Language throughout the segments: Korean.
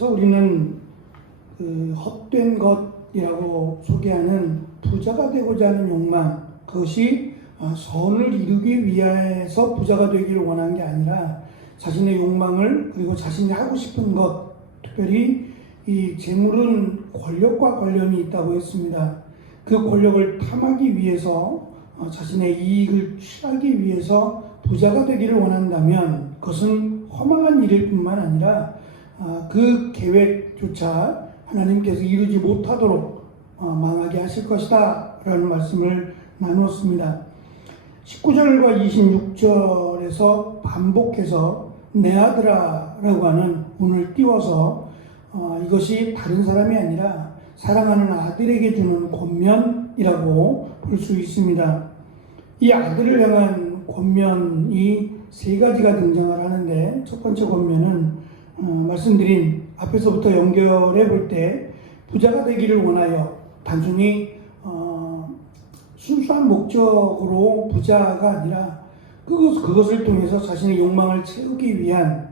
그래서 우리는 그 헛된 것이라고 소개하는 부자가 되고자 하는 욕망, 그것이 선을 이루기 위해서 부자가 되기를 원하는 게 아니라 자신의 욕망을, 그리고 자신이 하고 싶은 것, 특별히 이 재물은 권력과 관련이 있다고 했습니다. 그 권력을 탐하기 위해서, 자신의 이익을 취하기 위해서 부자가 되기를 원한다면 그것은 허망한 일일 뿐만 아니라 그 계획조차 하나님께서 이루지 못하도록 망하게 하실 것이다 라는 말씀을 나누었습니다. 19절과 26절에서 반복해서 내 아들아 라고 하는 운을 띄워서 이것이 다른 사람이 아니라 사랑하는 아들에게 주는 권면이라고 볼 수 있습니다. 이 아들을 향한 권면이 세 가지가 등장을 하는데, 첫 번째 권면은 말씀드린 앞에서부터 연결해 볼 때 부자가 되기를 원하여 단순히 순수한 목적으로 부자가 아니라 그것을 통해서 자신의 욕망을 채우기 위한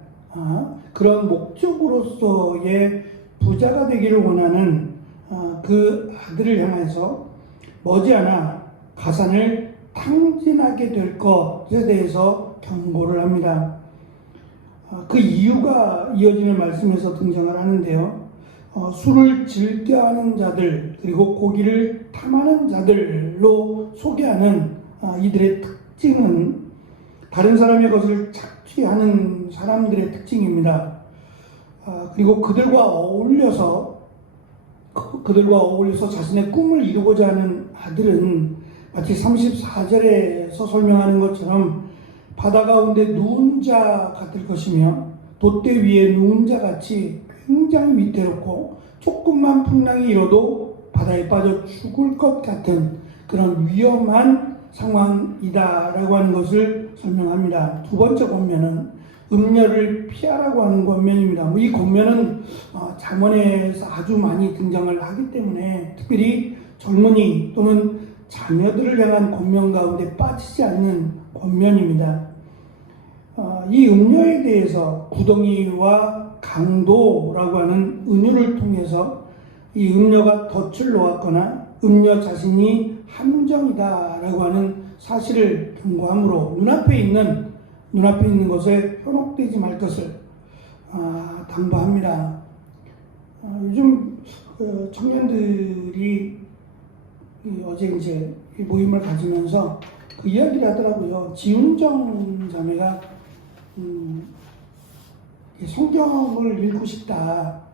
그런 목적으로서의 부자가 되기를 원하는 그 아들을 향해서 머지않아 가산을 탕진하게 될 것에 대해서 경고를 합니다. 그 이유가 이어지는 말씀에서 등장을 하는데요. 술을 즐겨하는 자들, 그리고 고기를 탐하는 자들로 소개하는 이들의 특징은 다른 사람의 것을 착취하는 사람들의 특징입니다. 그리고 그들과 어울려서 자신의 꿈을 이루고자 하는 아들은 마치 34절에서 설명하는 것처럼 바다 가운데 누운 자 같을 것이며 돛대 위에 누운 자 같이 굉장히 위태롭고 조금만 풍랑이 일어도 바다에 빠져 죽을 것 같은 그런 위험한 상황이다라고 하는 것을 설명합니다. 두 번째 권면은 음녀를 피하라고 하는 권면입니다. 이 권면은 잠언에서 아주 많이 등장을 하기 때문에 특별히 젊은이 또는 자녀들을 향한 권면 가운데 빠지지 않는 권면입니다. 이 음녀에 대해서 구덩이와 강도라고 하는 은유를 통해서 이 음녀가 덫을 놓았거나 음녀 자신이 함정이다라고 하는 사실을 경고하므로 눈앞에 있는 것에 현혹되지 말 것을 당부합니다. 요즘 청년들이 어제 이제 모임을 가지면서 그 이야기를 하더라고요. 지훈정 자매가 성경을 읽고 싶다라는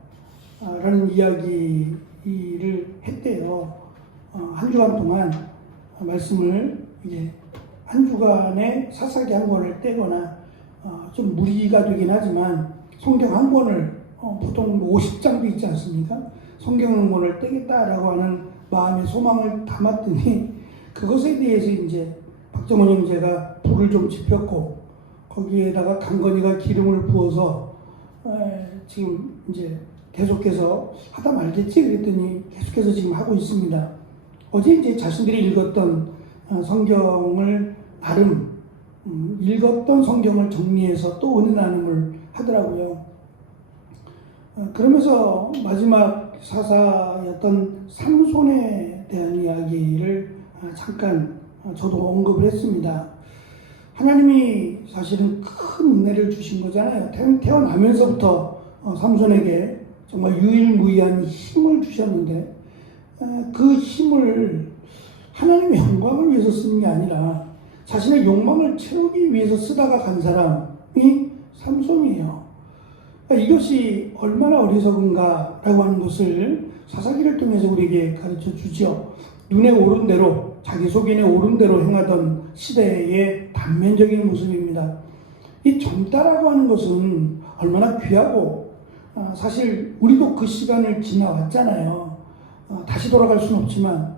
이야기를 했대요. 한 주간 동안 말씀을 이제 한 주간에 사사기 한 권을 떼거나 좀 무리가 되긴 하지만 성경 한 권을 보통 50장도 있지 않습니까? 성경 한 권을 떼겠다라고 하는 마음의 소망을 담았더니 그것에 대해서 이제 박정원 형제가 불을 좀 지폈고 거기에다가 강건이가 기름을 부어서 지금 이제 계속해서 하다 말겠지 그랬더니 계속해서 지금 하고 있습니다. 어제 이제 자신들이 읽었던 성경을 나름 읽었던 성경을 정리해서 또 은혜 나눔을 하더라고요. 그러면서 마지막 사사였던 삼손에 대한 이야기를 잠깐 저도 언급을 했습니다. 하나님이 사실은 큰 은혜를 주신 거잖아요. 태어나면서부터 삼손에게 정말 유일무이한 힘을 주셨는데 그 힘을 하나님의 영광을 위해서 쓰는 게 아니라 자신의 욕망을 채우기 위해서 쓰다가 간 사람이 삼손이에요. 이것이 얼마나 어리석은가라고 하는 것을 사사기를 통해서 우리에게 가르쳐 주죠. 눈에 오른 대로, 자기 속인에 오른 대로 행하던 시대의 단면적인 모습입니다. 이 젊다라고 하는 것은 얼마나 귀하고 사실 우리도 그 시간을 지나왔잖아요. 다시 돌아갈 수는 없지만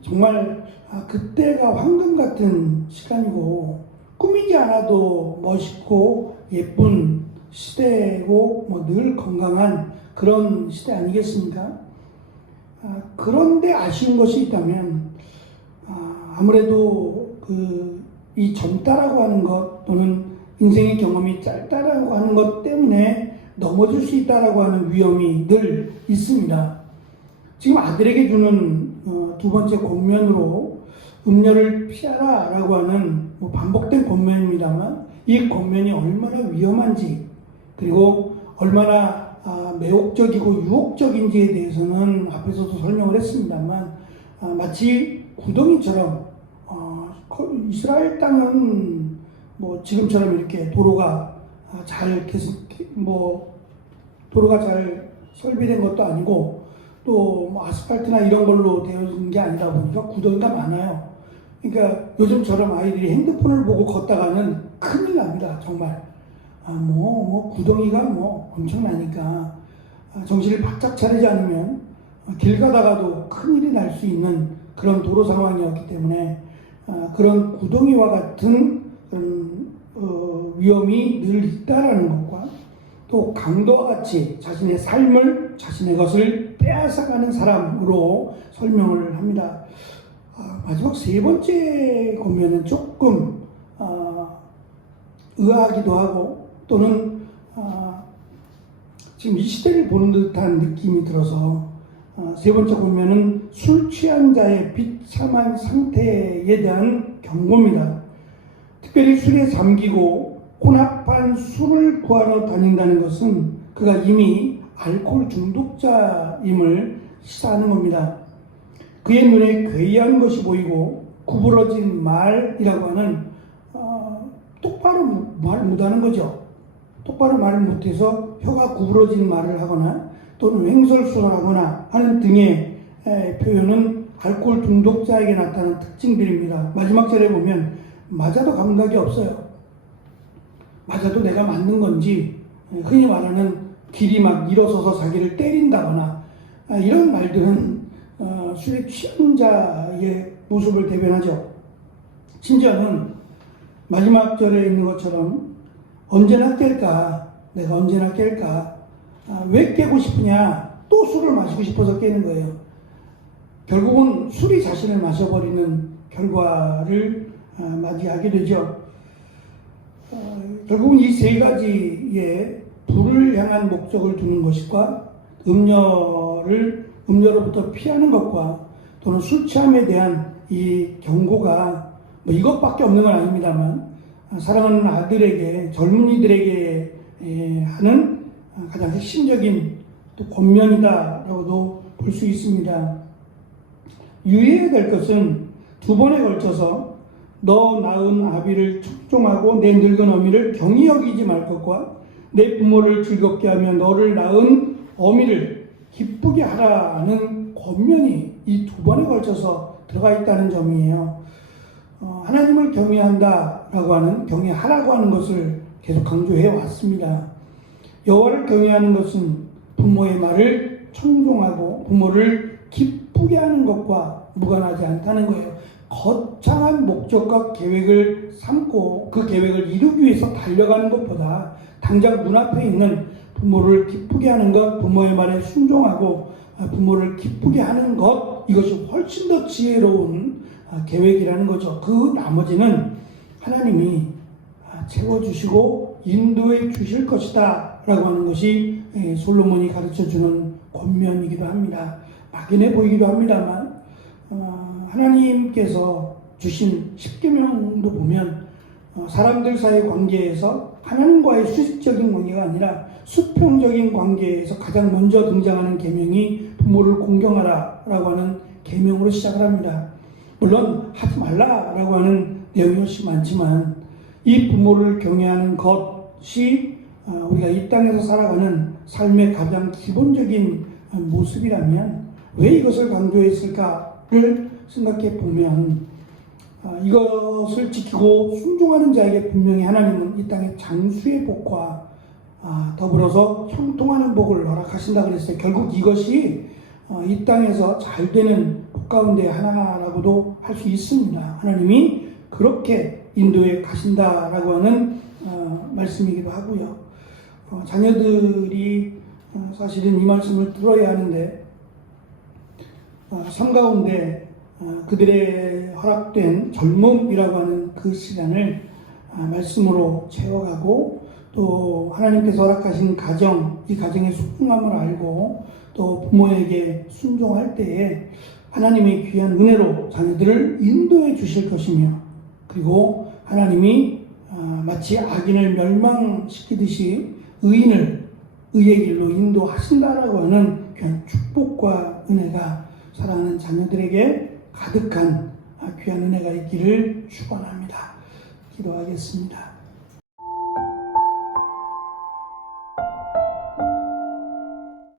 정말 그때가 황금 같은 시간이고 꾸미지 않아도 멋있고 예쁜 시대고 늘 건강한 그런 시대 아니겠습니까? 그런데 아쉬운 것이 있다면 아무래도 이 젊다라고 하는 것 또는 인생의 경험이 짧다라고 하는 것 때문에 넘어질 수 있다라고 하는 위험이 늘 있습니다. 지금 아들에게 주는 두 번째 권면으로 음녀를 피하라라고 하는 반복된 권면입니다만, 이 권면이 얼마나 위험한지, 그리고 얼마나 매혹적이고 유혹적인지에 대해서는 앞에서도 설명을 했습니다만, 마치 구덩이처럼 이스라엘 땅은 지금처럼 이렇게 도로가 잘 설비된 것도 아니고, 또 아스팔트나 이런 걸로 되어 있는 게 아니다 보니까 구덩이가 많아요. 그러니까 요즘처럼 아이들이 핸드폰을 보고 걷다가는 큰일 납니다. 정말 구덩이가 엄청나니까 정신을 바짝 차리지 않으면 길 가다가도 큰일이 날 수 있는 그런 도로 상황이었기 때문에 그런 구덩이와 같은 그런 위험이 늘 있다라는 것과, 또 강도와 같이 자신의 삶을, 자신의 것을 빼앗아가는 사람으로 설명을 합니다. 마지막 세 번째 권면은 조금 의아하기도 하고, 또는 지금 이 시대를 보는 듯한 느낌이 들어서, 세 번째 권면은 술 취한 자의 비참한 상태에 대한 경고입니다. 특별히 술에 잠기고 혼합한 술을 구하러 다닌다는 것은 그가 이미 알코올 중독자임을 시사하는 겁니다. 그의 눈에 괴이한 것이 보이고 구부러진 말이라고 하는 똑바로 말 못하는 거죠. 똑바로 말을 못해서 혀가 구부러진 말을 하거나 또는 횡설수설하거나 하는 등의 표현은 알코올 중독자에게 나타나는 특징들입니다. 마지막 절에 보면 맞아도 감각이 없어요. 맞아도 내가 맞는 건지, 흔히 말하는 길이 막 일어서서 자기를 때린다거나 이런 말들은 술에 취한 자의 모습을 대변하죠. 심지어는 마지막 절에 있는 것처럼 언제나 깰까, 내가 언제나 깰까, 왜 깨고 싶으냐, 또 술을 마시고 싶어서 깨는 거예요. 결국은 술이 자신을 마셔버리는 결과를 맞이하게 되죠. 결국은 이 세 가지의 불을 향한 목적을 두는 것과, 음료로부터 피하는 것과, 또는 술 취함에 대한 이 경고가 이것밖에 없는 건 아닙니다만, 사랑하는 아들에게, 젊은이들에게 하는 가장 핵심적인 또 권면이다라고도 볼 수 있습니다. 유의해야 될 것은 두 번에 걸쳐서 너 낳은 아비를 청종하고 내 늙은 어미를 경히 여기지 말 것과, 내 부모를 즐겁게 하며 너를 낳은 어미를 기쁘게 하라는 권면이 이 두 번에 걸쳐서 들어가 있다는 점이에요. 하나님을 경외하라고 하는 것을 계속 강조해 왔습니다. 여호와를 경외하는 것은 부모의 말을 청종하고 부모를 기쁘게 하는 것과 무관하지 않다는 거예요. 거창한 목적과 계획을 삼고 그 계획을 이루기 위해서 달려가는 것보다 당장 눈앞에 있는 부모를 기쁘게 하는 것, 부모의 말에 순종하고 부모를 기쁘게 하는 것, 이것이 훨씬 더 지혜로운 계획이라는 거죠. 그 나머지는 하나님이 채워주시고 인도해 주실 것이다 라고 하는 것이 솔로몬이 가르쳐주는 권면이기도 합니다. 막연해 보이기도 합니다만, 하나님께서 주신 십계명도 보면 사람들 사이의 관계에서 하나님과의 수직적인 관계가 아니라 수평적인 관계에서 가장 먼저 등장하는 계명이 부모를 공경하라 라고 하는 계명으로 시작을 합니다. 물론 하지 말라라고 하는 내용이 훨씬 많지만, 이 부모를 경외하는 것이 우리가 이 땅에서 살아가는 삶의 가장 기본적인 모습이라면 왜 이것을 강조했을까를 생각해 보면, 이것을 지키고 순종하는 자에게 분명히 하나님은 이 땅의 장수의 복과 더불어서 형통하는 복을 허락하신다 그랬어요. 결국 이것이 이 땅에서 잘 되는 복 가운데 하나라고도 할 수 있습니다. 하나님이 그렇게 인도에 가신다라고 하는 말씀이기도 하고요. 자녀들이 사실은 이 말씀을 들어야 하는데, 삶 가운데 그들의 허락된 젊음이라고 하는 그 시간을 말씀으로 채워가고, 또 하나님께서 허락하신 가정, 이 가정의 소중함을 알고 또 부모에게 순종할 때에 하나님의 귀한 은혜로 자녀들을 인도해 주실 것이며, 그리고 하나님이 마치 악인을 멸망시키듯이 의인을 의의 길로 인도하신다라고 하는 귀한 축복과 은혜가 사랑하는 자녀들에게 가득한 귀한 은혜가 있기를 축원합니다. 기도하겠습니다.